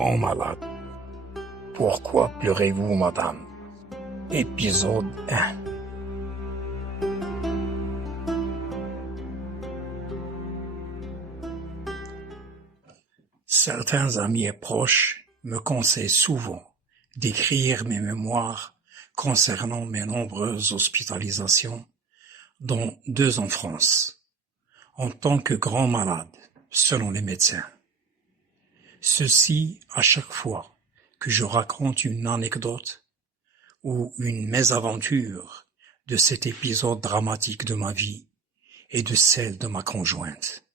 grand malade. Pourquoi pleurez-vous, madame? Épisode 1. Certains amis et proches me conseillent souvent d'écrire mes mémoires concernant mes nombreuses hospitalisations, dont 2 en France, en tant que grand malade, selon les médecins. Ceci à chaque fois que je raconte une anecdote ou une mésaventure de cet épisode dramatique de ma vie et de celle de ma conjointe.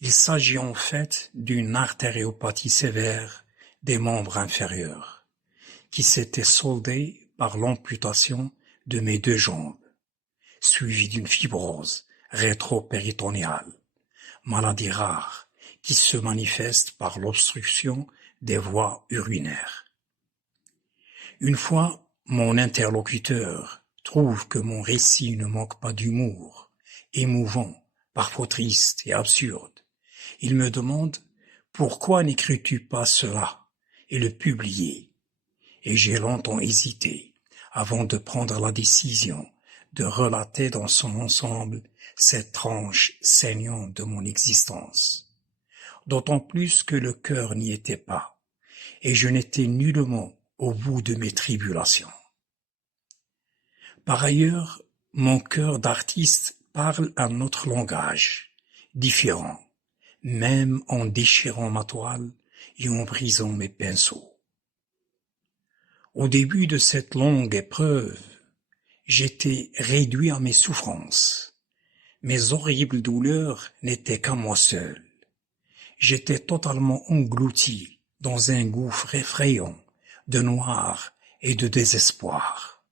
Il s'agit en fait d'une artériopathie sévère des membres inférieurs, qui s'était soldée par l'amputation de mes 2 jambes, suivie d'une fibrose rétropéritonéale, maladie rare qui se manifeste par l'obstruction des voies urinaires. Une fois, mon interlocuteur trouve que mon récit ne manque pas d'humour, émouvant, parfois triste et absurde. Il me demande « Pourquoi n'écris-tu pas cela ?» et le publier. Et j'ai longtemps hésité avant de prendre la décision de relater dans son ensemble cette tranche saignante de mon existence. D'autant plus que le cœur n'y était pas, et je n'étais nullement au bout de mes tribulations. Par ailleurs, mon cœur d'artiste parle un autre langage, différent, même en déchirant ma toile et en brisant mes pinceaux. Au début de cette longue épreuve, j'étais réduit à mes souffrances. Mes horribles douleurs n'étaient qu'à moi seul. J'étais totalement englouti dans un gouffre effrayant de noir et de désespoir.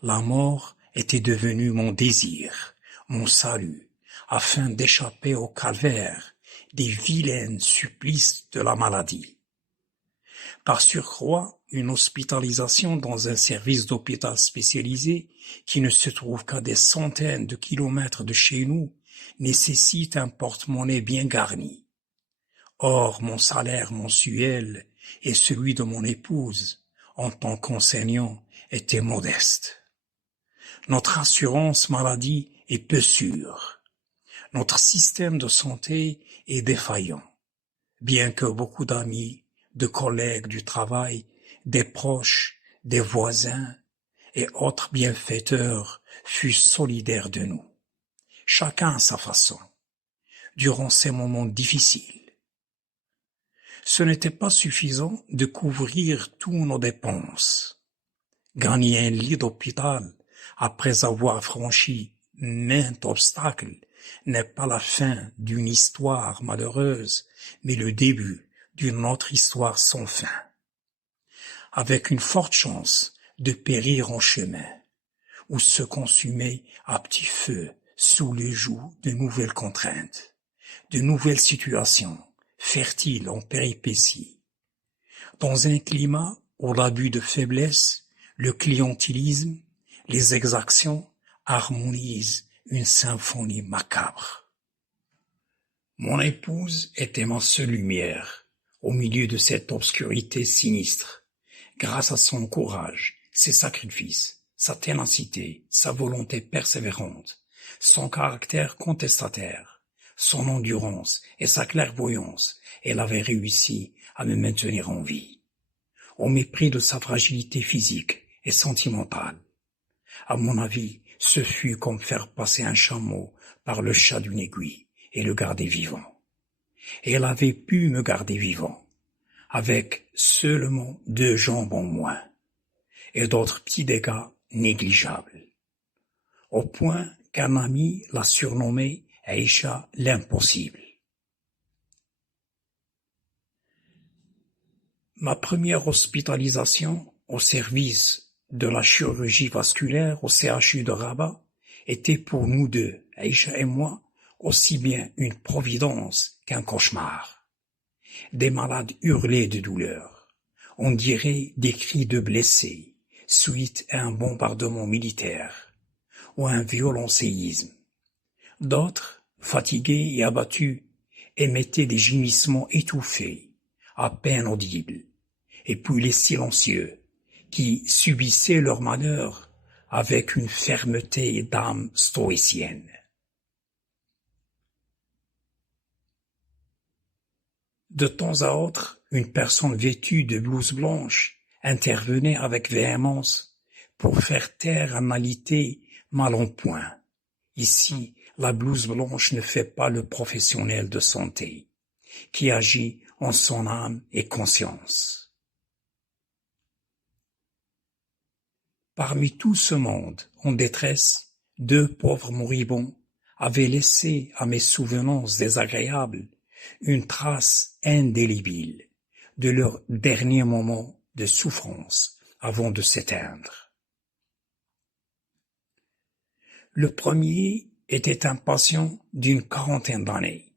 La mort était devenue mon désir, mon salut, afin d'échapper au calvaire des vilains supplices de la maladie. Par surcroît, une hospitalisation dans un service d'hôpital spécialisé qui ne se trouve qu'à des centaines de kilomètres de chez nous nécessite un porte-monnaie bien garni. Or, mon salaire mensuel et celui de mon épouse, en tant qu'enseignant, étaient modestes. Notre assurance maladie est peu sûre. Notre système de santé est défaillant, bien que beaucoup d'amis, de collègues du travail, des proches, des voisins et autres bienfaiteurs fussent solidaires de nous, chacun à sa façon, durant ces moments difficiles. Ce n'était pas suffisant de couvrir tous nos dépenses. Gagner un lit d'hôpital après avoir franchi maints obstacles n'est pas la fin d'une histoire malheureuse, mais le début d'une autre histoire sans fin, avec une forte chance de périr en chemin, ou se consumer à petit feu sous le joug de nouvelles contraintes, de nouvelles situations, fertiles en péripéties. Dans un climat où l'abus de faiblesse, le clientélisme, les exactions harmonisent une symphonie macabre. Mon épouse était ma seule lumière au milieu de cette obscurité sinistre. Grâce à son courage, ses sacrifices, sa ténacité, sa volonté persévérante, son caractère contestataire, son endurance et sa clairvoyance, elle avait réussi à me maintenir en vie, au mépris de sa fragilité physique et sentimentale. À mon avis, ce fut comme faire passer un chameau par le chat d'une aiguille et le garder vivant. Et elle avait pu me garder vivant, avec seulement 2 jambes en moins, et d'autres petits dégâts négligeables, au point qu'un ami l'a surnommé Aïcha l'impossible. Ma première hospitalisation au service de la chirurgie vasculaire au CHU de Rabat était pour nous deux, Aïcha et moi, aussi bien une providence qu'un cauchemar. Des malades hurlaient de douleur. On dirait des cris de blessés, suite à un bombardement militaire, ou un violent séisme. D'autres, fatigués et abattus, émettaient des gémissements étouffés, à peine audibles, et puis les silencieux, qui subissaient leur malheur avec une fermeté d'âme stoïcienne. De temps à autre, une personne vêtue de blouse blanche intervenait avec véhémence pour faire taire un alité mal en point. Ici, la blouse blanche ne fait pas le professionnel de santé, qui agit en son âme et conscience. Parmi tout ce monde en détresse, 2 pauvres moribonds avaient laissé à mes souvenances désagréables une trace indélébile de leur dernier moment de souffrance avant de s'éteindre. Le premier était un patient d'une 40aine d'années,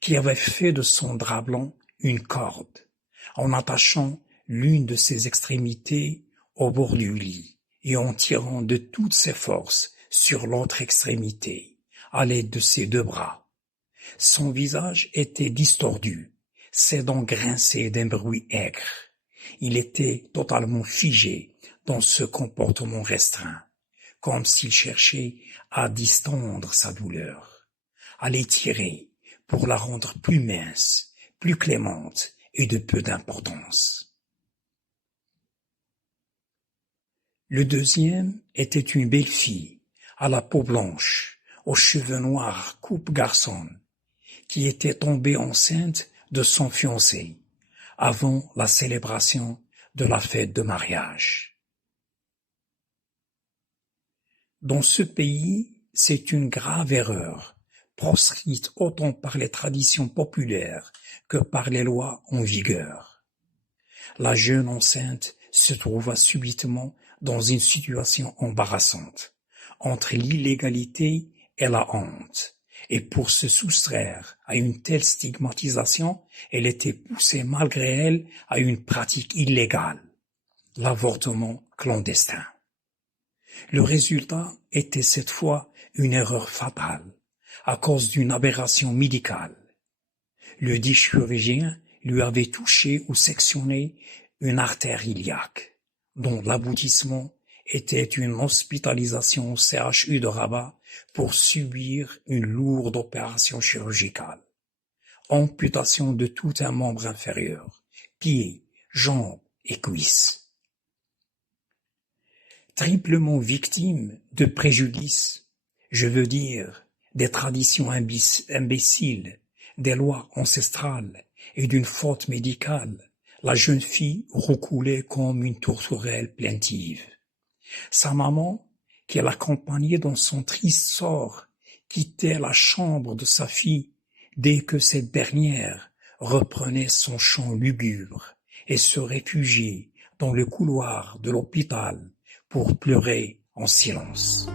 qui avait fait de son drap blanc une corde, en attachant l'une de ses extrémités au bord du lit et en tirant de toutes ses forces sur l'autre extrémité, à l'aide de ses 2 bras. Son visage était distordu, ses dents grinçaient d'un bruit aigre. Il était totalement figé dans ce comportement restreint, comme s'il cherchait à distendre sa douleur, à l'étirer pour la rendre plus mince, plus clémente et de peu d'importance. Le deuxième était une belle fille, à la peau blanche, aux cheveux noirs coupe garçon, qui était tombée enceinte de son fiancé, avant la célébration de la fête de mariage. Dans ce pays, c'est une grave erreur, proscrite autant par les traditions populaires que par les lois en vigueur. La jeune enceinte se trouva subitement dans une situation embarrassante, entre l'illégalité et la honte. Et pour se soustraire à une telle stigmatisation, elle était poussée malgré elle à une pratique illégale, l'avortement clandestin. Le résultat était cette fois une erreur fatale, à cause d'une aberration médicale. Le dit chirurgien lui avait touché ou sectionné une artère iliaque, dont l'aboutissement était une hospitalisation au CHU de Rabat pour subir une lourde opération chirurgicale. Amputation de tout un membre inférieur, pieds, jambes et cuisses. Triplement victime de préjudices, je veux dire des traditions imbéciles, des lois ancestrales et d'une faute médicale, la jeune fille roucoulait comme une tourterelle plaintive. Sa maman, qui l'accompagnait dans son triste sort, quittait la chambre de sa fille dès que cette dernière reprenait son chant lugubre et se réfugiait dans le couloir de l'hôpital pour pleurer en silence.